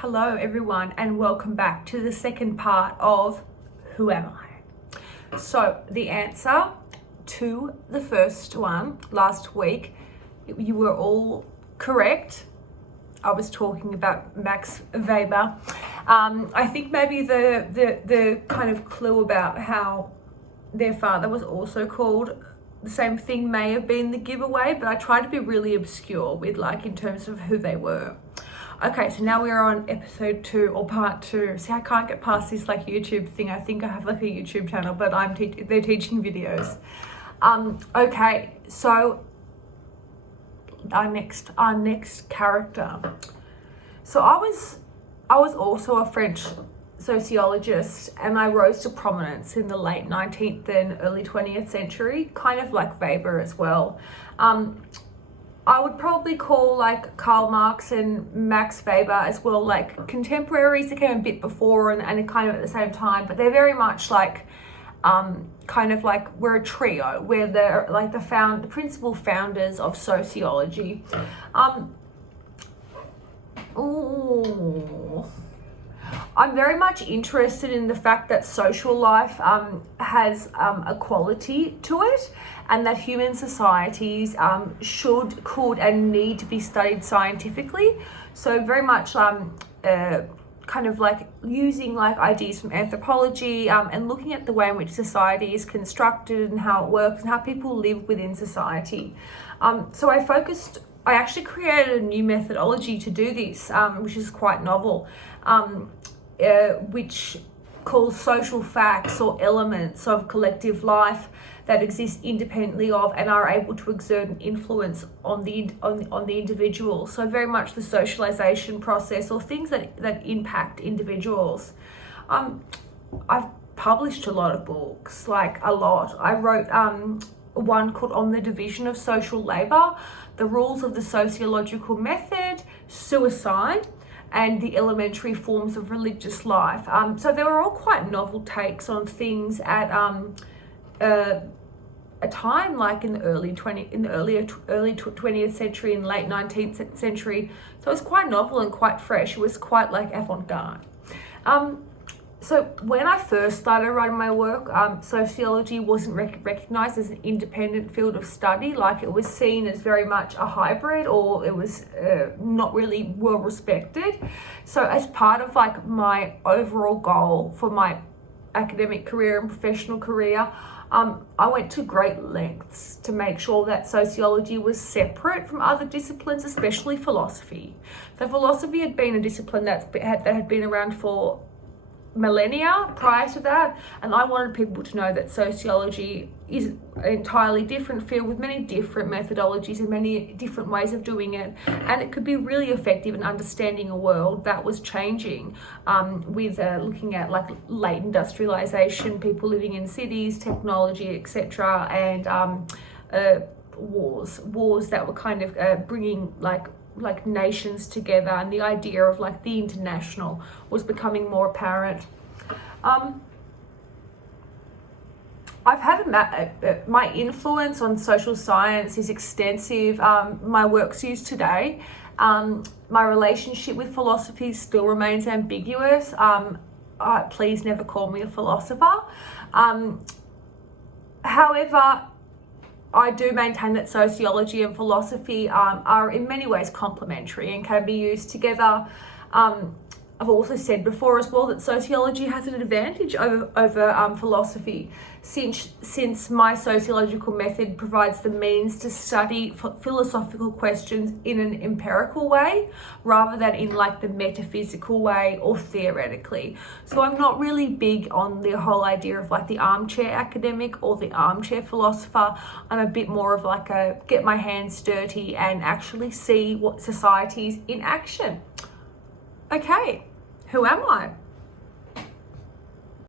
Hello everyone and welcome back to the second part of Who Am I? So the answer to the first one last week, you were all correct. I was talking about Max Weber. I think maybe the kind of clue about how their father was also called the same thing may have been the giveaway, but I tried to be really obscure with in terms of who they were. Okay, so now we're on episode 2 or part 2. See, I can't get past this YouTube thing. I think I have a YouTube channel, but they're teaching videos. Okay, so our next character. So I was also a French sociologist, and I rose to prominence in the late 19th and early 20th century, kind of like Weber as well. I would probably call Karl Marx and Max Weber as well contemporaries. They came a bit before and kind of at the same time, but they're very much we're a trio. We're the principal founders of sociology. I'm very much interested in the fact that social life has a quality to it, and that human societies should, could, and need to be studied scientifically. So very much using ideas from anthropology and looking at the way in which society is constructed and how it works and how people live within society. So I actually created a new methodology to do this, which is quite novel, which calls social facts or elements of collective life that exist independently of and are able to exert an influence on the individual. So very much the socialization process or things that impact individuals. I've published a lot of books, a lot. I wrote one called On the Division of Social Labor, The Rules of the Sociological Method, Suicide, and the Elementary Forms of Religious Life. So they were all quite novel takes on things at a time in the early 20th century and late 19th century. So it was quite novel and quite fresh. It was quite avant-garde. So when I first started writing my work, sociology wasn't recognized as an independent field of study. It was seen as very much a hybrid, or it was not really well respected. So as part of my overall goal for my academic career and professional career, I went to great lengths to make sure that sociology was separate from other disciplines, especially philosophy. So philosophy had been a discipline that had been around for millennia prior to that, and I wanted people to know that sociology is an entirely different field with many different methodologies and many different ways of doing it, and it could be really effective in understanding a world that was changing with looking at late industrialization, people living in cities, technology, etc., and wars that were kind of bringing nations together, and the idea of the international was becoming more apparent. I've had my influence on social science is extensive. My work's used today. My relationship with philosophy still remains ambiguous. Please never call me a philosopher. However, I do maintain that sociology and philosophy are in many ways complementary and can be used together. I've also said before as well that sociology has an advantage over philosophy, since my sociological method provides the means to study philosophical questions in an empirical way rather than in the metaphysical way or theoretically. So I'm not really big on the whole idea of the armchair academic or the armchair philosopher. I'm a bit more of a get my hands dirty and actually see what society's in action. Okay, who am I?